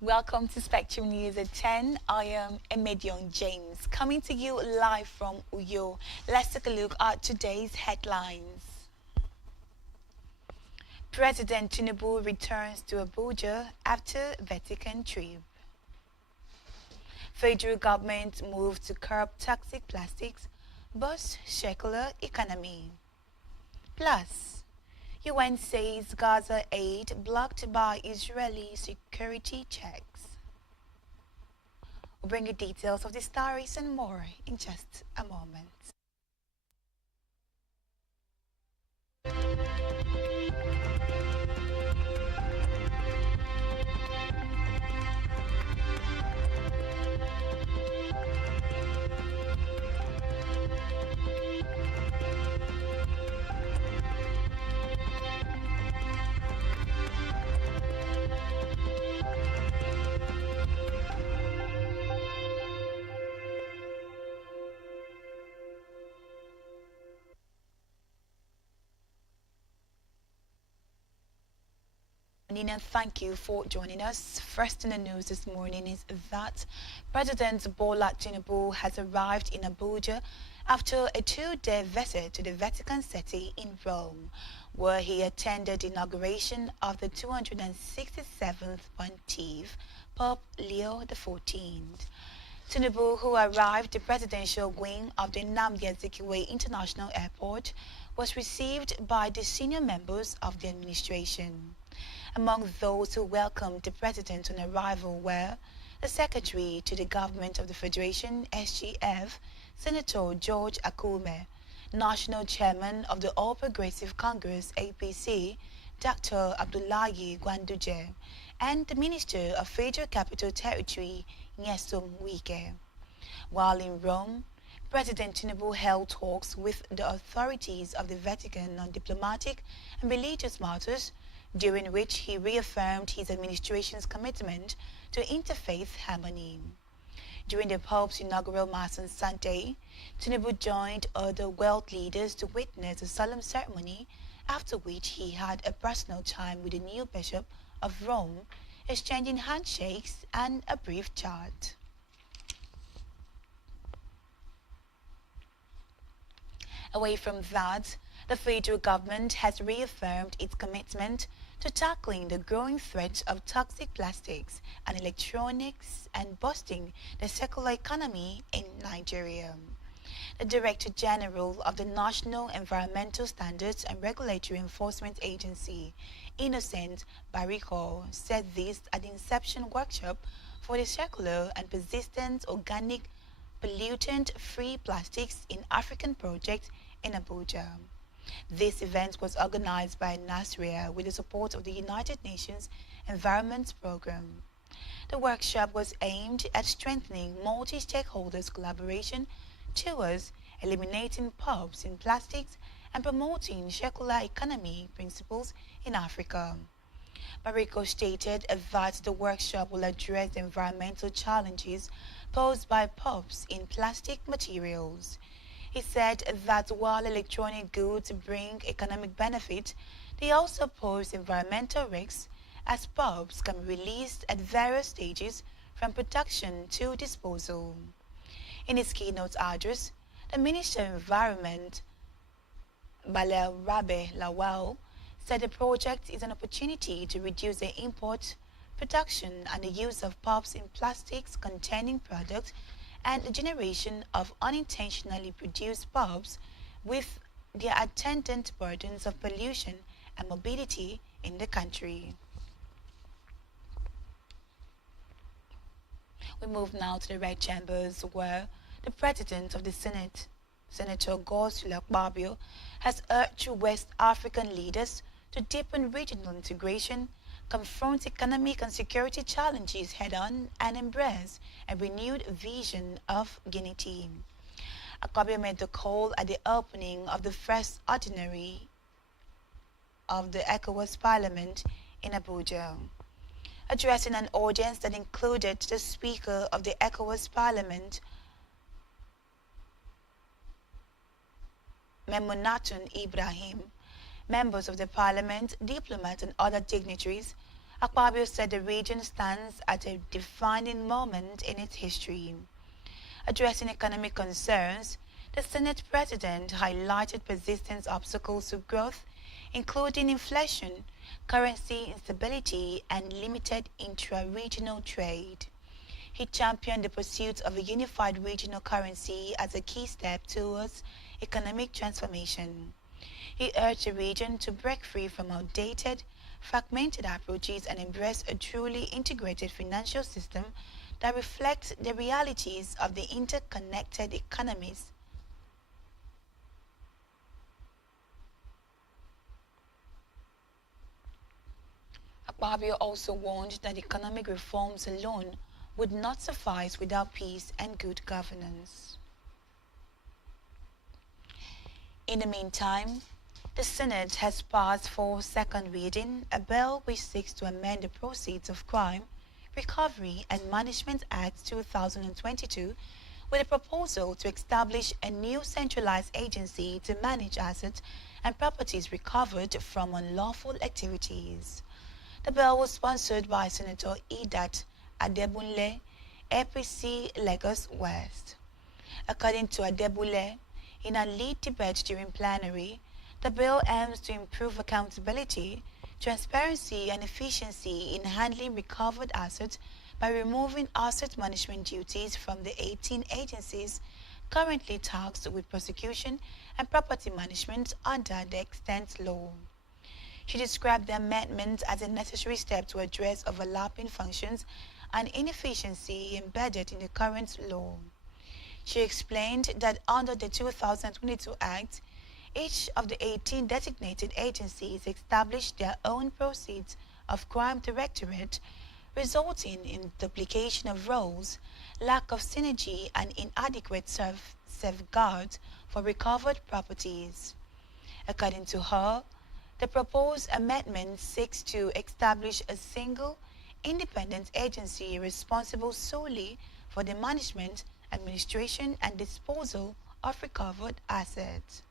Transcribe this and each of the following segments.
Welcome to Spectrum News at 10. I am Emedion James, coming to you live from Uyo. Let's take a look at today's headlines. President Tinubu returns to Abuja after Vatican trip. Federal government moves to curb toxic plastics, boost circular economy. Plus, UN says Gaza aid blocked by Israeli security checks. We'll bring you details of the stories and more in just a moment. And thank you for joining us. First in the news this morning is that President Bola Tinubu has arrived in Abuja after a two-day visit to the Vatican City in Rome, where he attended the inauguration of the 267th Pontiff, Pope Leo XIV. Tinubu, who arrived the presidential wing of the Nnamdi Azikiwe International Airport, was received by the senior members of the administration. Among those who welcomed the president on arrival were the Secretary to the Government of the Federation, SGF, Senator George Akume, National Chairman of the All Progressive Congress, APC, Dr. Abdullahi Gwanduje, and the Minister of Federal Capital Territory, Nyesom Wike. While in Rome, President Tinubu held talks with the authorities of the Vatican on diplomatic and religious matters, during which he reaffirmed his administration's commitment to interfaith harmony. During the Pope's inaugural Mass on Sunday, Tinubu joined other world leaders to witness a solemn ceremony, after which he had a personal time with the new Bishop of Rome, exchanging handshakes and a brief chat. Away from that, the federal government has reaffirmed its commitment to tackling the growing threat of toxic plastics and electronics and boosting the circular economy in Nigeria. The Director General of the National Environmental Standards and Regulatory Enforcement Agency, Innocent Bariko, said this at the inception workshop for the circular and persistent organic pollutant-free plastics in African project in Abuja. This event was organized by Nasria with the support of the United Nations Environment Programme. The workshop was aimed at strengthening multi-stakeholders collaboration towards eliminating pulps in plastics and promoting circular economy principles in Africa. Bariko stated that the workshop will address the environmental challenges posed by pulps in plastic materials. He said that while electronic goods bring economic benefit, they also pose environmental risks as pulps can be released at various stages from production to disposal. In his keynote address, the Minister of Environment, Balarabe Lawal, said the project is an opportunity to reduce the import, production and the use of pulps in plastics containing products and the generation of unintentionally produced pulps with their attendant burdens of pollution and mobility in the country. We move now to the Red Chambers, where the President of the Senate, Senator Godswill Akpabio, has urged West African leaders to deepen regional integration, confront economic and security challenges head-on, and embrace a renewed vision of unity. Akpabio made the call at the opening of the first ordinary of the ECOWAS Parliament in Abuja. Addressing an audience that included the Speaker of the ECOWAS Parliament, Memunatun Ibrahim, members of the parliament, diplomats and other dignitaries, Akpabio said the region stands at a defining moment in its history. Addressing economic concerns, the Senate President highlighted persistent obstacles to growth, including inflation, currency instability, and limited intra-regional trade. He championed the pursuit of a unified regional currency as a key step towards economic transformation. He urged the region to break free from outdated, fragmented approaches and embrace a truly integrated financial system that reflects the realities of the interconnected economies. Akpabio also warned that economic reforms alone would not suffice without peace and good governance. In the meantime, the Senate has passed for second reading a bill which seeks to amend the Proceeds of Crime, Recovery and Management Act 2022 with a proposal to establish a new centralized agency to manage assets and properties recovered from unlawful activities. The bill was sponsored by Senator Idat Adebunle, APC Lagos West. According to Adebunle, in a lead debate during plenary, the bill aims to improve accountability, transparency and efficiency in handling recovered assets by removing asset management duties from the 18 agencies currently tasked with prosecution and property management under the extant law. She described the amendment as a necessary step to address overlapping functions and inefficiency embedded in the current law. She explained that under the 2022 Act, each of the 18 designated agencies established their own proceeds of crime directorate, resulting in duplication of roles, lack of synergy, and inadequate safeguards for recovered properties. According to her, the proposed amendment seeks to establish a single, independent agency responsible solely for the management, administration, and disposal of recovered assets.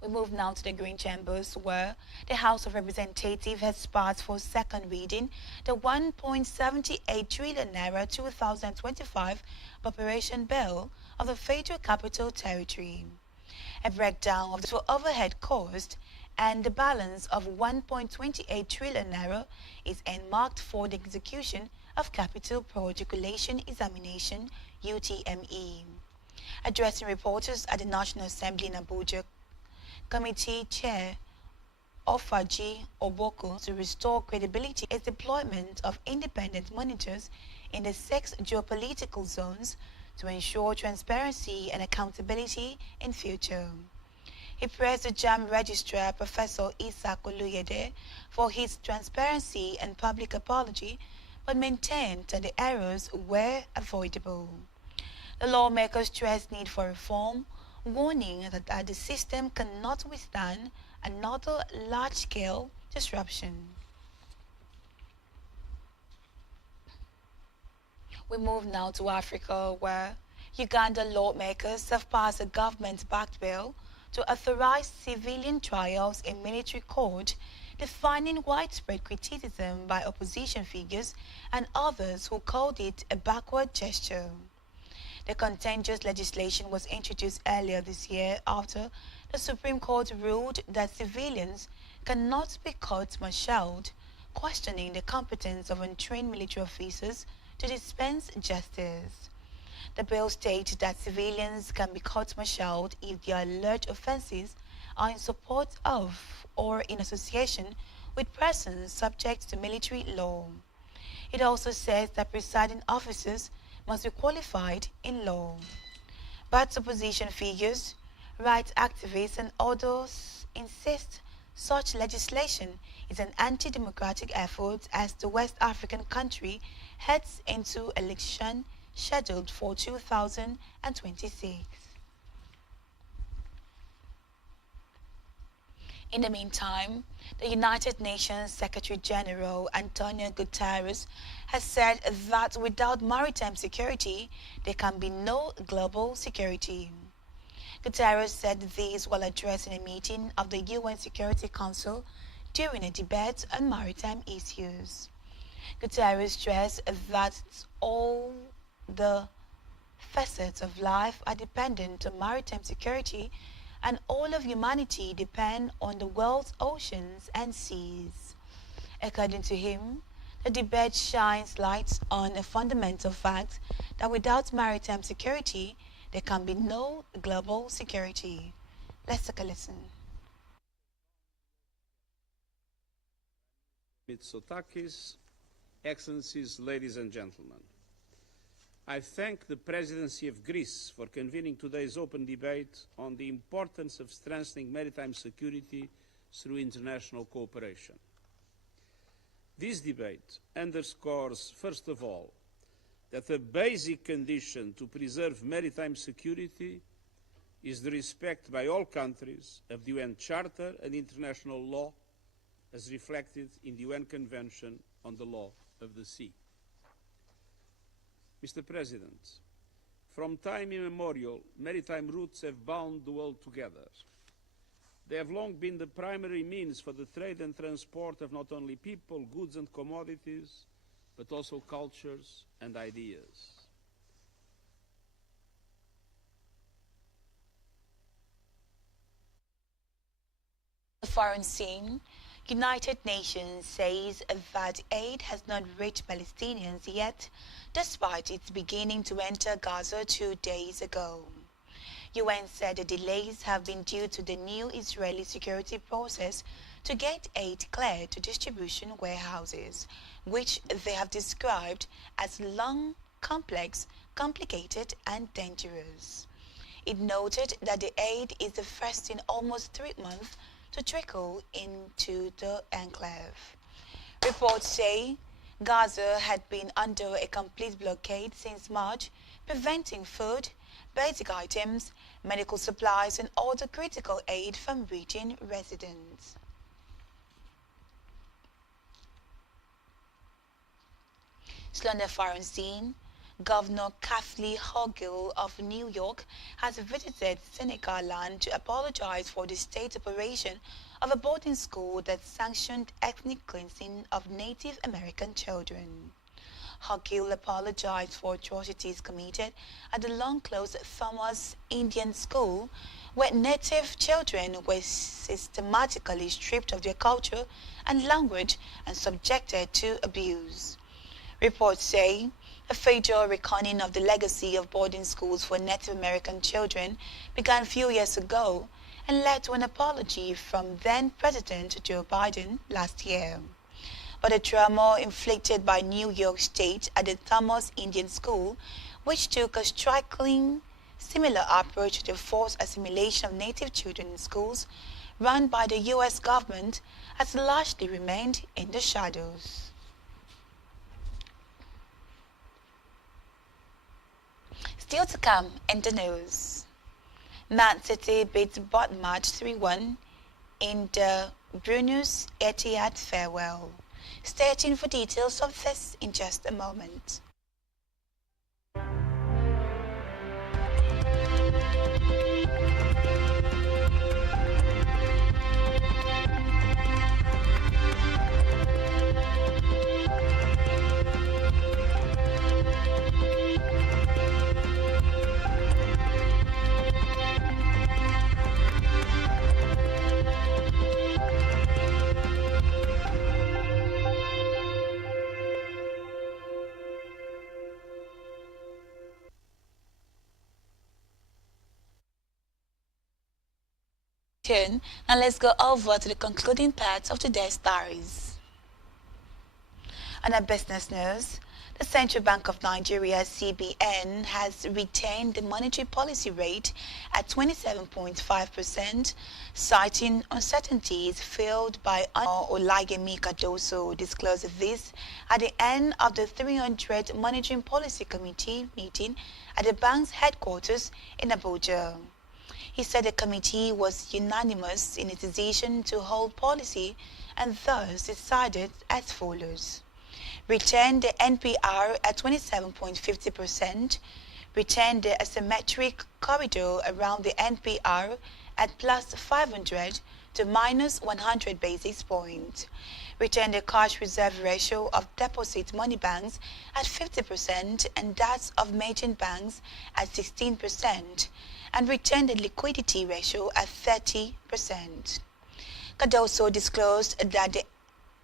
We move now to the Green Chambers, where the House of Representatives has passed for second reading the 1.78 trillion naira 2025 Appropriation Bill of the Federal Capital Territory. A breakdown of the total overhead cost and the balance of 1.28 trillion naira is earmarked for the execution of Capital Project Relation Examination (UTME). Addressing reporters at the National Assembly in Abuja, Committee Chair Ofaji Oboko to restore credibility is deployment of independent monitors in the 6 geopolitical zones to ensure transparency and accountability in future. He praised the JAM Registrar Professor Isa Koluyede for his transparency and public apology, but maintained that the errors were avoidable. The lawmakers stressed need for reform, warning that the system cannot withstand another large-scale disruption. We move now to Africa, where Uganda lawmakers have passed a government-backed bill to authorize civilian trials in military court, defining widespread criticism by opposition figures and others who called it a backward gesture. The contentious legislation was introduced earlier this year after the Supreme Court ruled that civilians cannot be court-martialed, questioning the competence of untrained military officers to dispense justice. The bill states that civilians can be court-martialed if their alleged offenses are in support of or in association with persons subject to military law. It also says that presiding officers must be qualified in law. But opposition figures, rights activists and others insist such legislation is an anti-democratic effort as the West African country heads into election scheduled for 2026. In the meantime, the United Nations Secretary-General Antonio Guterres has said that without maritime security, there can be no global security. Guterres said this while addressing a meeting of the UN Security Council during a debate on maritime issues. Guterres stressed that all the facets of life are dependent on maritime security and all of humanity depend on the world's oceans and seas. According to him, the debate shines light on a fundamental fact that without maritime security, there can be no global security. Let's take a listen. Mitsotakis, Excellencies, ladies and gentlemen. I thank the Presidency of Greece for convening today's open debate on the importance of strengthening maritime security through international cooperation. This debate underscores, first of all, that the basic condition to preserve maritime security is the respect by all countries of the UN Charter and international law as reflected in the UN Convention on the Law of the Sea. Mr. President, from time immemorial, maritime routes have bound the world together. They have long been the primary means for the trade and transport of not only people, goods and commodities, but also cultures and ideas. The foreign scene, United Nations says that aid has not reached Palestinians yet, despite its beginning to enter Gaza 2 days ago. UN said the delays have been due to the new Israeli security process to get aid cleared to distribution warehouses, which they have described as long, complex, complicated and dangerous. It noted that the aid is the first in almost 3 months to trickle into the enclave. Reports say Gaza had been under a complete blockade since March, preventing food, basic items, medical supplies and other critical aid from reaching residents. Still on the foreign scene, Governor Kathleen Hochul of New York has visited Seneca Land to apologize for the state operation of a boarding school that sanctioned ethnic cleansing of Native American children. Hochul apologized for atrocities committed at the long-closed Thomas Indian School, where Native children were systematically stripped of their culture and language and subjected to abuse. Reports say a thorough reckoning of the legacy of boarding schools for Native American children began a few years ago and led to an apology from then-President Joe Biden last year. But the trauma inflicted by New York State at the Thomas Indian School, which took a striking similar approach to the forced assimilation of Native children in schools run by the U.S. government, has largely remained in the shadows. Still to come in the news. Man City beats Bournemouth 3-1 in the Brunus Etihad farewell. Stay tuned for details of this in just a moment. Now let's go over to the concluding parts of today's stories. On our business news, the Central Bank of Nigeria, CBN, has retained the monetary policy rate at 27.5%, citing uncertainties fueled by Olayemi Cardoso disclosed this at the end of the 300th Monetary Policy Committee meeting at the bank's headquarters in Abuja. He said the committee was unanimous in its decision to hold policy and thus decided as follows. Retain the NPR at 27.50%, retained the asymmetric corridor around the NPR at plus 500 to minus 100 basis points, retained a cash reserve ratio of deposit money banks at 50% and that of merchant banks at 16%, and retained a liquidity ratio at 30%. Cardoso disclosed that the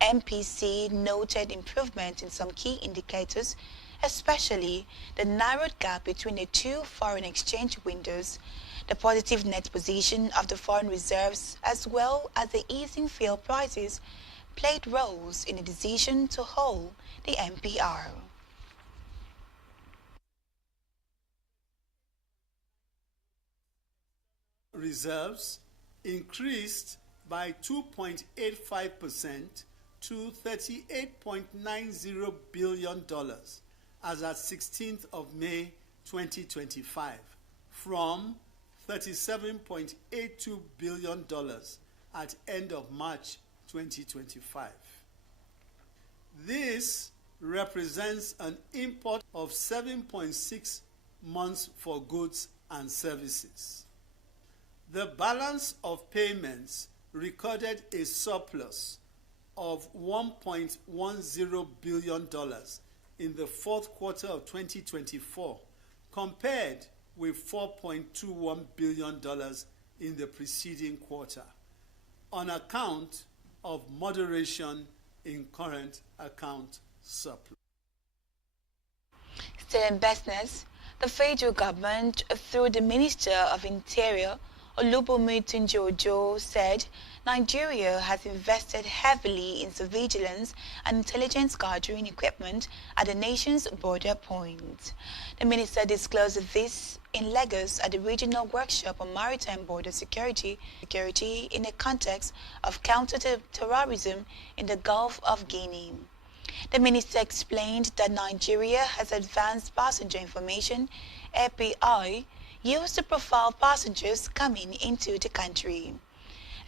MPC noted improvement in some key indicators, especially the narrowed gap between the two foreign exchange windows, the positive net position of the foreign reserves, as well as the easing fuel prices, played roles in the decision to hold the MPR. Reserves increased by 2.85% to $38.90 billion as at 16th of May 2025 from $37.82 billion at end of March 2025. This represents an import of 7.6 months for goods and services. The balance of payments recorded a surplus of $1.10 billion in the fourth quarter of 2024 compared with $4.21 billion in the preceding quarter on account of moderation in current account surplus. Still in business, the federal government, through the Minister of Interior, Olubunmi Tunji-Ojo, said Nigeria has invested heavily in surveillance and intelligence gathering equipment at the nation's border points. The minister disclosed this in Lagos at the regional workshop on maritime border security in the context of counter-terrorism in the Gulf of Guinea. The minister explained that Nigeria has advanced passenger information (API) used to profile passengers coming into the country.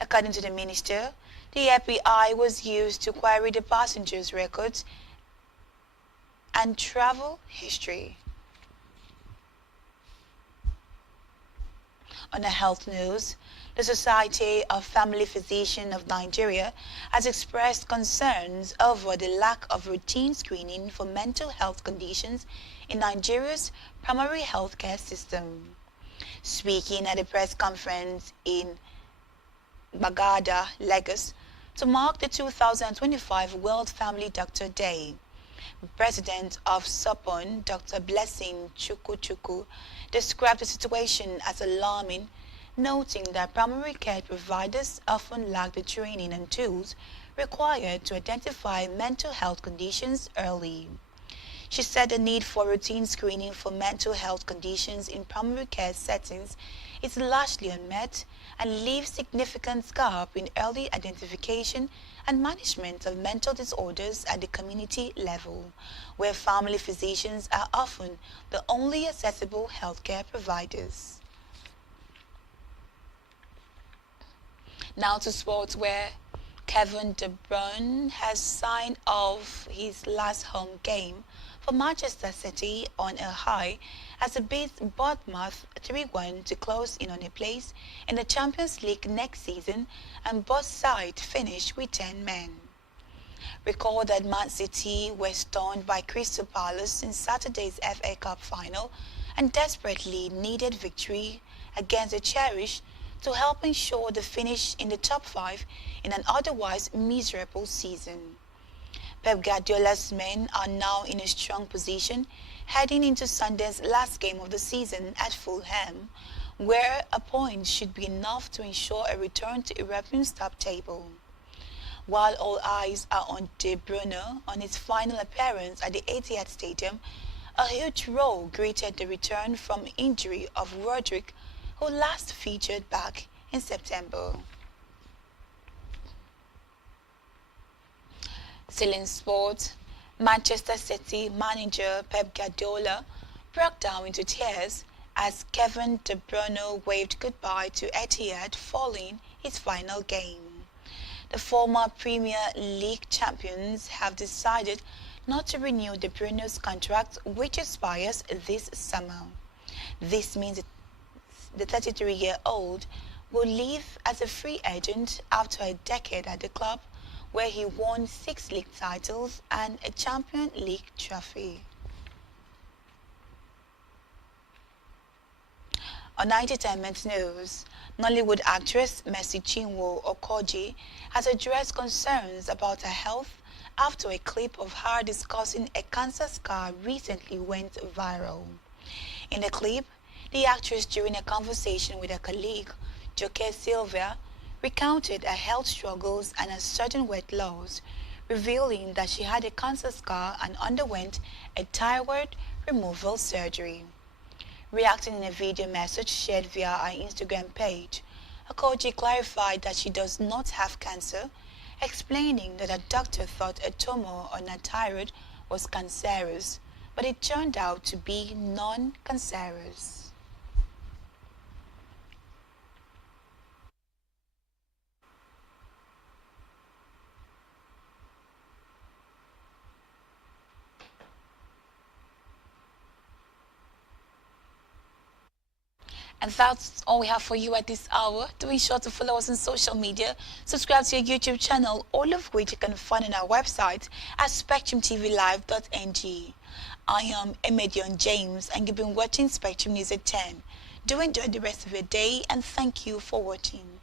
According to the minister, the API was used to query the passengers' records and travel history. On the health news, the Society of Family Physicians of Nigeria has expressed concerns over the lack of routine screening for mental health conditions in Nigeria's primary health care system. Speaking at a press conference in Bagada, Lagos, to mark the 2025 World Family Doctor Day, President of SOPON, Dr. Blessing Chukwuchukwu, described the situation as alarming, noting that primary care providers often lack the training and tools required to identify mental health conditions early. She said the need for routine screening for mental health conditions in primary care settings is largely unmet and leaves significant gap in early identification and management of mental disorders at the community level, where family physicians are often the only accessible healthcare providers. Now to sports, where Kevin De Bruyne has signed off his last home game for Manchester City on a high as it beats Bournemouth 3-1 to close in on a place in the Champions League next season, and both sides finished with 10 men. Recall that Man City were stunned by Crystal Palace in Saturday's FA Cup final and desperately needed victory against the Cherries to help ensure the finish in the top 5 in an otherwise miserable season. Pep Guardiola's men are now in a strong position heading into Sunday's last game of the season at Fulham, where a point should be enough to ensure a return to European top table. While all eyes are on De Bruyne on his final appearance at the Etihad Stadium, a huge row greeted the return from injury of Roderick, who last featured back in September. Still in sports, Manchester City manager Pep Guardiola broke down into tears as Kevin De Bruyne waved goodbye to Etihad following his final game. The former Premier League champions have decided not to renew De Bruyne's contract, which expires this summer. This means that the 33-year-old will leave as a free agent after a decade at the club, where he won 6 league titles and a Champions League trophy. On Entertainment News, Nollywood actress Mercy Chinwo Okoji has addressed concerns about her health after a clip of her discussing a cancer scar recently went viral. In the clip, the actress, during a conversation with her colleague, Joke Sylvia, recounted her health struggles and her sudden weight loss, revealing that she had a cancer scar and underwent a thyroid removal surgery. Reacting in a video message shared via her Instagram page, Okoji clarified that she does not have cancer, explaining that a doctor thought a tumor on her thyroid was cancerous, but it turned out to be non-cancerous. And that's all we have for you at this hour. Do be sure to follow us on social media, subscribe to our YouTube channel, all of which you can find on our website at spectrumtvlive.ng. I am Emedion James, and you've been watching Spectrum News at 10. Do enjoy the rest of your day, and thank you for watching.